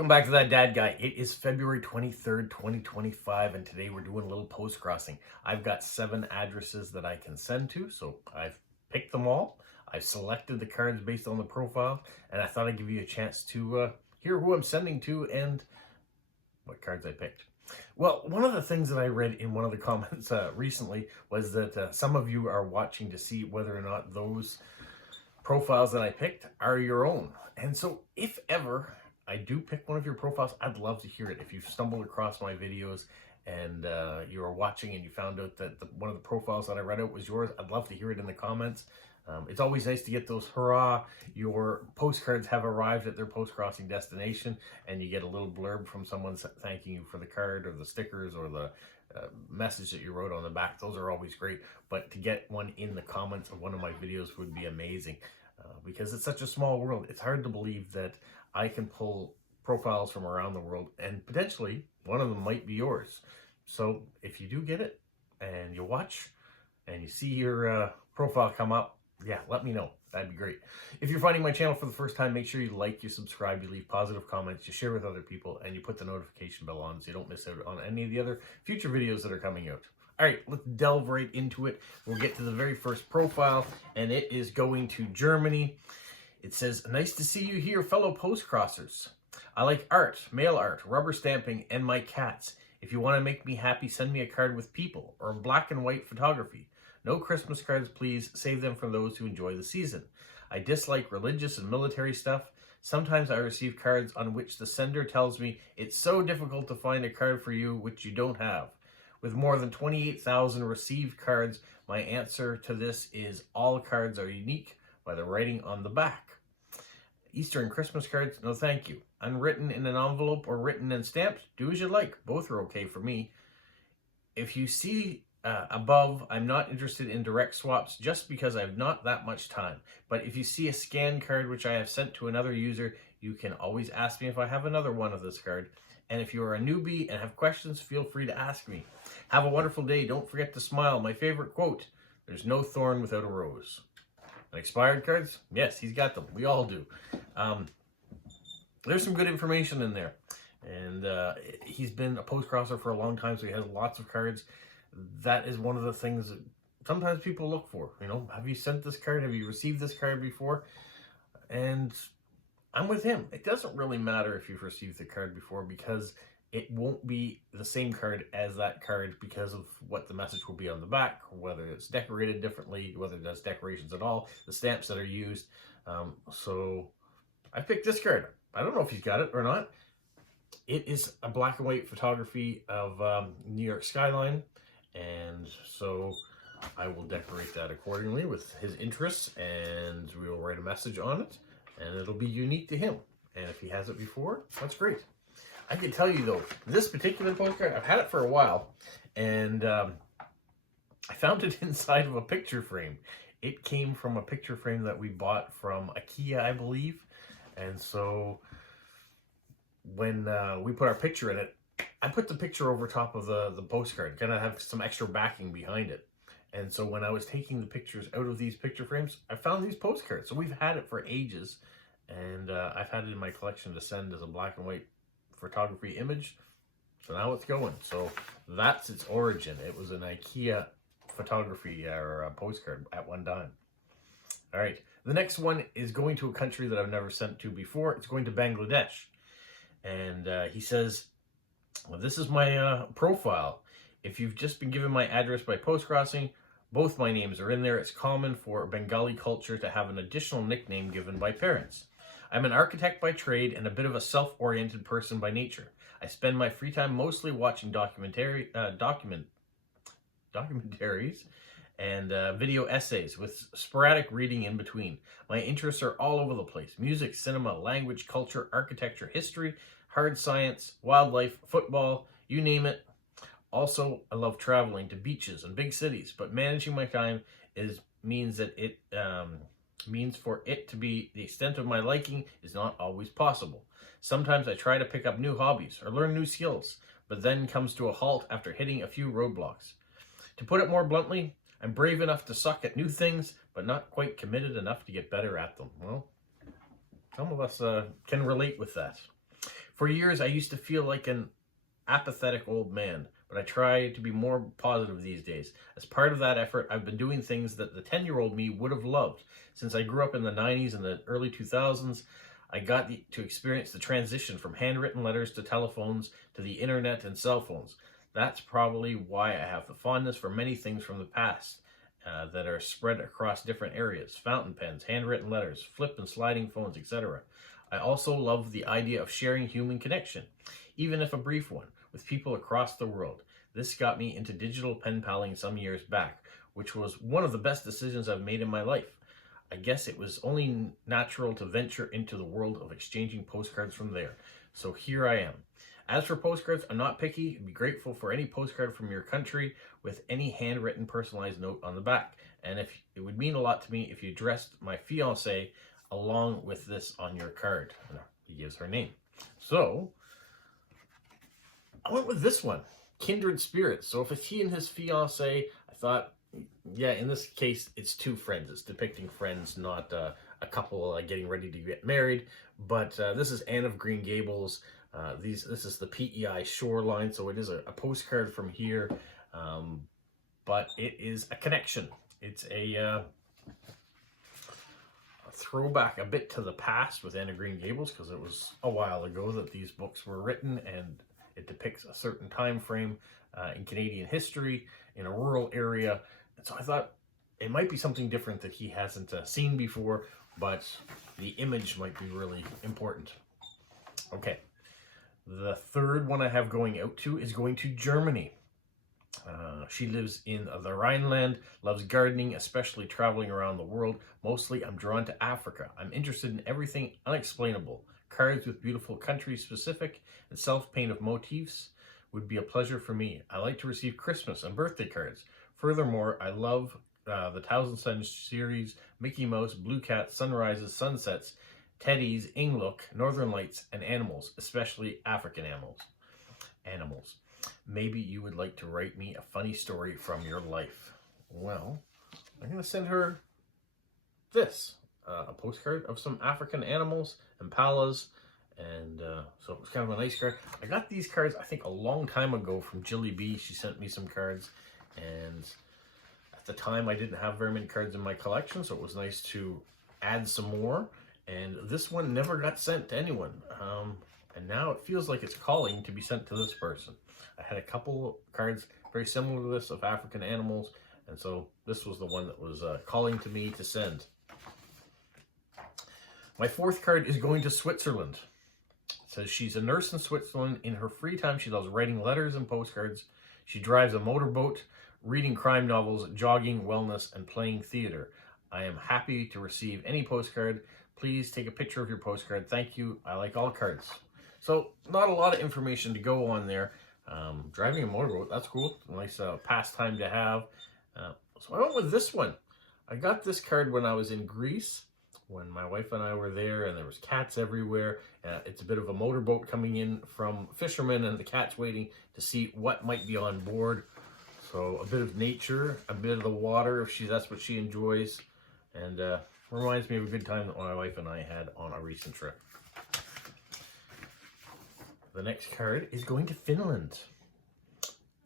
Welcome back to That Dad Guy. It is February 23rd, 2025, and today we're doing a little post crossing. I've got 7 addresses that I can send to, so I've picked them all. I've selected the cards based on the profile, and I thought I'd give you a chance to hear who I'm sending to and what cards I picked. Well, one of the things that I read in one of the comments recently was that some of you are watching to see whether or not those profiles that I picked are your own. And so if ever I do pick one of your profiles, I'd love to hear it. If you've stumbled across my videos and you are watching and you found out that one of the profiles that I read out was yours, I'd love to hear it in the comments. It's always nice to get those, hurrah, your postcards have arrived at their post-crossing destination, and you get a little blurb from someone thanking you for the card or the stickers or the message that you wrote on the back. Those are always great, but to get one in the comments of one of my videos would be amazing. Because it's such a small world, it's hard to believe that I can pull profiles from around the world and potentially one of them might be yours. So if you do get it and you watch and you see your profile come up, yeah, let me know. That'd be great. If you're finding my channel for the first time, make sure you like, you subscribe, you leave positive comments, you share with other people, and you put the notification bell on so you don't miss out on any of the other future videos that are coming out. All right, let's delve right into it. We'll get to the very first profile, and it is going to Germany. It says, "Nice to see you here, fellow Postcrossers. I like art, mail art, rubber stamping, and my cats. If you want to make me happy, send me a card with people or black and white photography. No Christmas cards, please. Save them for those who enjoy the season. I dislike religious and military stuff. Sometimes I receive cards on which the sender tells me it's so difficult to find a card for you which you don't have. With more than 28,000 received cards, my answer to this is all cards are unique by the writing on the back. Easter and Christmas cards, no thank you. Unwritten in an envelope or written and stamped, do as you like. Both are okay for me. If you see above, I'm not interested in direct swaps just because I have not that much time. But if you see a scanned card which I have sent to another user, you can always ask me if I have another one of this card. And if you are a newbie and have questions, feel free to ask me. Have a wonderful day. Don't forget to smile. My favorite quote, there's no thorn without a rose." And expired cards? Yes, he's got them. We all do. There's some good information in there. And he's been a postcrosser for a long time, so he has lots of cards. That is one of the things that sometimes people look for. You know, have you sent this card? Have you received this card before? And I'm with him. It doesn't really matter if you've received the card before because it won't be the same card as that card because of what the message will be on the back, whether it's decorated differently, whether it does decorations at all, the stamps that are used. So I picked this card. I don't know if he's got it or not. It is a black and white photography of New York skyline. And so I will decorate that accordingly with his interests, and we will write a message on it. And it'll be unique to him. And if he has it before, that's great. I can tell you though, this particular postcard, I've had it for a while, and I found it inside of a picture frame. It came from a picture frame that we bought from IKEA, I believe. And so when we put our picture in it, I put the picture over top of the postcard, kind of have some extra backing behind it. And so when I was taking the pictures out of these picture frames, I found these postcards. So we've had it for ages, and I've had it in my collection to send as a black and white photography image. So now it's going. So that's its origin. It was an IKEA photography or a postcard at one time. All right. The next one is going to a country that I've never sent to before. It's going to Bangladesh. And he says, well, this is my profile. If you've just been given my address by Postcrossing, both my names are in there. It's common for Bengali culture to have an additional nickname given by parents. I'm an architect by trade and a bit of a self-oriented person by nature. I spend my free time mostly watching documentaries and video essays with sporadic reading in between. My interests are all over the place: music, cinema, language, culture, architecture, history, hard science, wildlife, football, you name it. Also, I love traveling to beaches and big cities, but managing my time means for it to be the extent of my liking is not always possible. Sometimes I try to pick up new hobbies or learn new skills, but then comes to a halt after hitting a few roadblocks. To put it more bluntly, I'm brave enough to suck at new things, but not quite committed enough to get better at them. Well, some of us can relate with that. For years, I used to feel like an apathetic old man, but I try to be more positive these days. As part of that effort, I've been doing things that the 10-year-old me would have loved. Since I grew up in the 90s and the early 2000s, I got to experience the transition from handwritten letters to telephones to the internet and cell phones. That's probably why I have the fondness for many things from the past that are spread across different areas: fountain pens, handwritten letters, flip and sliding phones, etc. I also love the idea of sharing human connection, even if a brief one, with people across the world. This got me into digital pen paling some years back, which was one of the best decisions I've made in my life. I guess it was only natural to venture into the world of exchanging postcards from there. So here I am. As for postcards, I'm not picky. I'd be grateful for any postcard from your country with any handwritten personalized note on the back. And if it would mean a lot to me if you addressed my fiance along with this on your card. And he gives her name. So I went with this one, Kindred Spirits. So if it's he and his fiance, I thought, yeah, in this case, it's two friends. It's depicting friends, not a couple getting ready to get married. But this is Anne of Green Gables. This is the PEI shoreline, so it is a postcard from here. But it is a connection. It's a throwback a bit to the past with Anne of Green Gables, because it was a while ago that these books were written, and it depicts a certain time frame in Canadian history in a rural area. And so I thought it might be something different that he hasn't seen before, but the image might be really important. Okay, the third one I have going out to is going to Germany. She lives in the Rhineland, loves gardening, especially traveling around the world. Mostly, I'm drawn to Africa. I'm interested in everything unexplainable. Cards with beautiful country-specific and self-painted motifs would be a pleasure for me. I like to receive Christmas and birthday cards. Furthermore, I love the Thousand Suns series, Mickey Mouse, Blue Cat, Sunrises, Sunsets, Teddies, Inglook, Northern Lights, and animals, especially African animals. Maybe you would like to write me a funny story from your life. Well, I'm going to send her this, a postcard of some African animals, impalas, and so it was kind of a nice card. I got these cards, I think, a long time ago from Jilly B. She sent me some cards, and at the time I didn't have very many cards in my collection, so it was nice to add some more. And this one never got sent to anyone, and now it feels like it's calling to be sent to this person. I had a couple cards very similar to this of African animals, and so this was the one that was calling to me to send. My fourth card is going to Switzerland. It says she's a nurse in Switzerland. In her free time, she loves writing letters and postcards. She drives a motorboat, reading crime novels, jogging, wellness, and playing theater. I am happy to receive any postcard. Please take a picture of your postcard. Thank you. I like all cards. So not a lot of information to go on there. Driving a motorboat, that's cool. Nice pastime to have. So I went with this one. I got this card when I was in Greece, when my wife and I were there, and there was cats everywhere. It's a bit of a motorboat coming in from fishermen, and the cat's waiting to see what might be on board. So a bit of nature, a bit of the water, if that's what she enjoys, and reminds me of a good time that my wife and I had on a recent trip. The next card is going to Finland.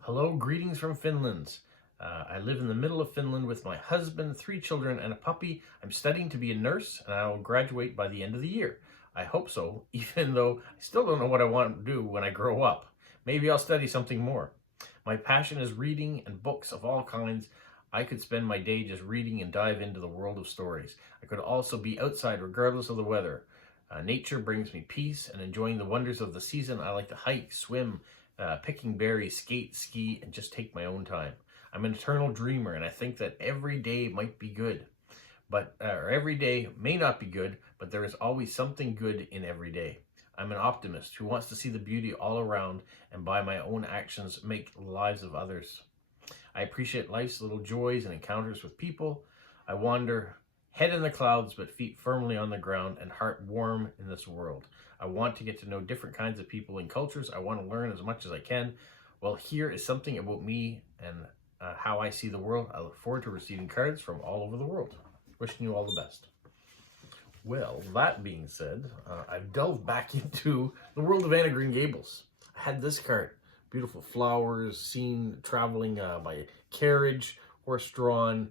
Hello, greetings from Finland. I live in the middle of Finland with my husband, 3 children, and a puppy. I'm studying to be a nurse, and I will graduate by the end of the year. I hope so, even though I still don't know what I want to do when I grow up. Maybe I'll study something more. My passion is reading and books of all kinds. I could spend my day just reading and dive into the world of stories. I could also be outside regardless of the weather. Nature brings me peace, and enjoying the wonders of the season, I like to hike, swim, picking berries, skate, ski, and just take my own time. I'm an eternal dreamer, and I think that every day might be good, or every day may not be good, but there is always something good in every day. I'm an optimist who wants to see the beauty all around, and by my own actions, make the lives of others. I appreciate life's little joys and encounters with people. I wander head in the clouds, but feet firmly on the ground and heart warm in this world. I want to get to know different kinds of people and cultures. I want to learn as much as I can. Well, here is something about me and how I see the world. I look forward to receiving cards from all over the world. Wishing you all the best. Well, that being said, I've delved back into the world of Anne of Green Gables. I had this card. Beautiful flowers, seen traveling by carriage, horse-drawn.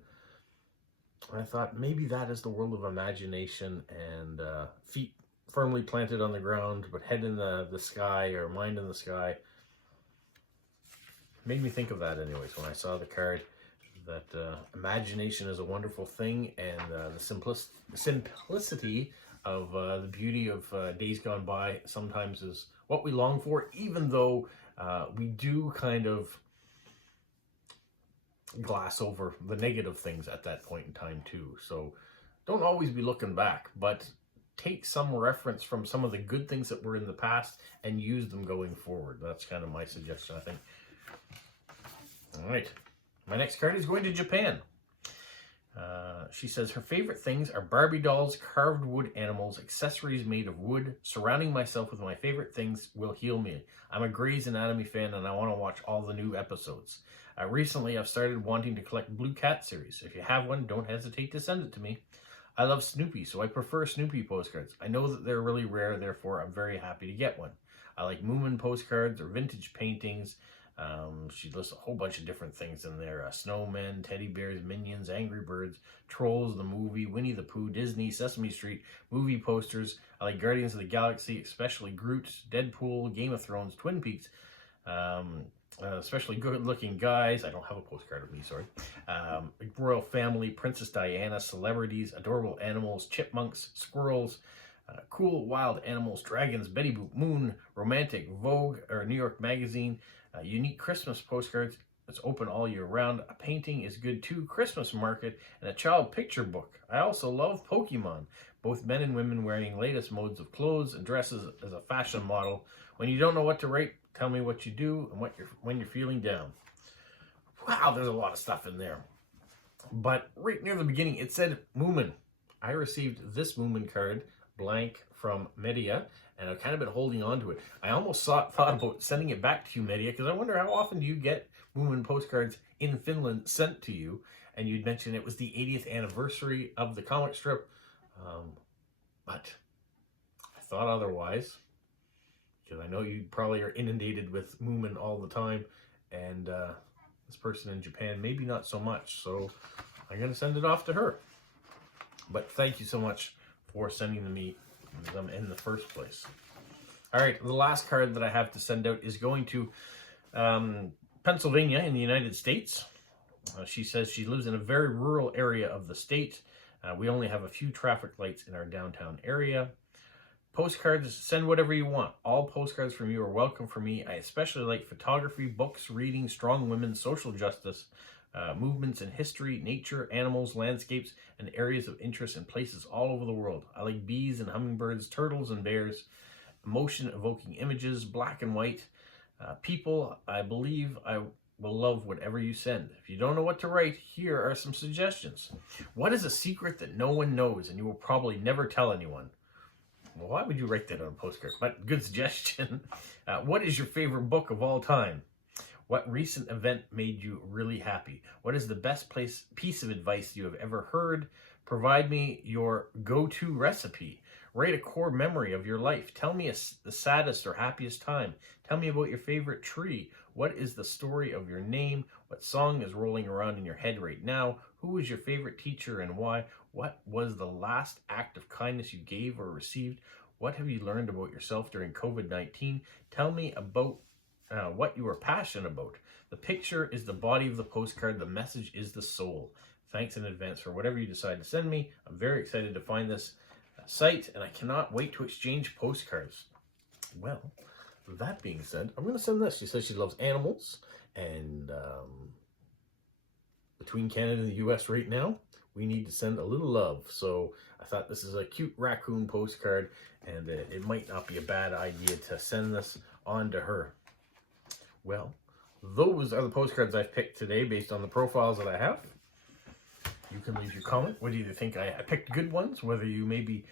I thought maybe that is the world of imagination and feet firmly planted on the ground, but head in the sky or mind in the sky. Made me think of that anyways when I saw the card, that imagination is a wonderful thing, and the simplicity of the beauty of days gone by sometimes is what we long for, even though we do kind of glass over the negative things at that point in time too. So don't always be looking back, but take some reference from some of the good things that were in the past and use them going forward. That's kind of my suggestion, I think. All right, my next card is going to Japan. She says her favorite things are Barbie dolls, carved wood animals, accessories made of wood. Surrounding myself with my favorite things will heal me. I'm a Grey's Anatomy fan and I want to watch all the new episodes. Recently, I've started wanting to collect Blue Cat series. If you have one, don't hesitate to send it to me. I love Snoopy, so I prefer Snoopy postcards. I know that they're really rare, therefore I'm very happy to get one. I like Moomin postcards or vintage paintings. She lists a whole bunch of different things in there. Snowmen, teddy bears, Minions, Angry Birds, Trolls, the movie, Winnie the Pooh, Disney, Sesame Street, movie posters. I like Guardians of the Galaxy, especially Groot, Deadpool, Game of Thrones, Twin Peaks, especially good-looking guys. I don't have a postcard of me, sorry. Royal family, Princess Diana, celebrities, adorable animals, chipmunks, squirrels, cool wild animals, dragons, Betty Boop, Moon, romantic, Vogue, or New York Magazine, unique Christmas postcards. It's open all year round. A painting is good too, Christmas market, and a child picture book. I also love Pokemon, both men and women wearing latest modes of clothes and dresses as a fashion model. When you don't know what to write, tell me what you do and when you're feeling down. Wow, there's a lot of stuff in there. But right near the beginning, it said Moomin. I received this Moomin card blank from Media, and I've kind of been holding on to it. I almost thought about sending it back to you, Media, because I wonder how often do you get Moomin postcards in Finland sent to you? And you'd mentioned it was the 80th anniversary of the comic strip, but I thought otherwise, because I know you probably are inundated with Moomin all the time, and this person in Japan maybe not so much, so I'm going to send it off to her. But thank you so much for sending them in the first place. All right, the last card that I have to send out is going to Pennsylvania in the United States. She says she lives in a very rural area of the state. We only have a few traffic lights in our downtown area. Postcards, send whatever you want. All postcards from you are welcome for me. I especially like photography, books, reading, strong women, social justice, movements in history, nature, animals, landscapes, and areas of interest in places all over the world. I like bees and hummingbirds, turtles and bears, emotion-evoking images, black and white. People, I believe I will love whatever you send. If you don't know what to write, here are some suggestions. What is a secret that no one knows and you will probably never tell anyone? Well, why would you write that on a postcard? But good suggestion. What is your favorite book of all time? What recent event made you really happy? What is the best piece of advice you have ever heard? Provide me your go-to recipe. Write a core memory of your life. Tell me the saddest or happiest time. Tell me about your favorite tree. What is the story of your name? What song is rolling around in your head right now? Who is your favorite teacher and why? What was the last act of kindness you gave or received? What have you learned about yourself during COVID-19? Tell me about what you are passionate about. The picture is the body of the postcard. The message is the soul. Thanks in advance for whatever you decide to send me. I'm very excited to find this site, and I cannot wait to exchange postcards. Well, that being said, I'm going to send this. She says she loves animals, and between Canada and the US right now, we need to send a little love. So I thought this is a cute raccoon postcard, and it might not be a bad idea to send this on to her. Well, those are the postcards I've picked today based on the profiles that I have. You can leave your comment. What do you think? I picked good ones, whether you maybe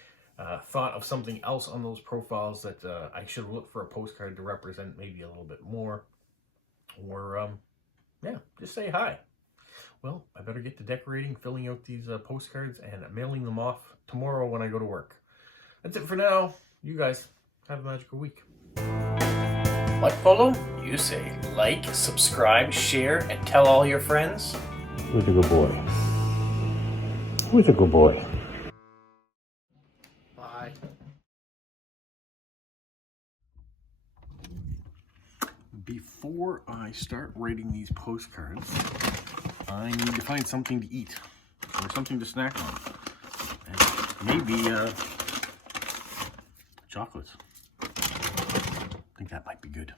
thought of something else on those profiles that I should have looked for a postcard to represent maybe a little bit more. Or, yeah, just say hi. well, I better get to decorating, filling out these postcards, and mailing them off tomorrow when I go to work. That's it for now. You guys have a magical week. What, Polo? You say like, subscribe, share, and tell all your friends? Who's a good boy? Who's a good boy? Bye. Before I start writing these postcards, I need to find something to eat or something to snack on. And maybe chocolates. I think that might be good.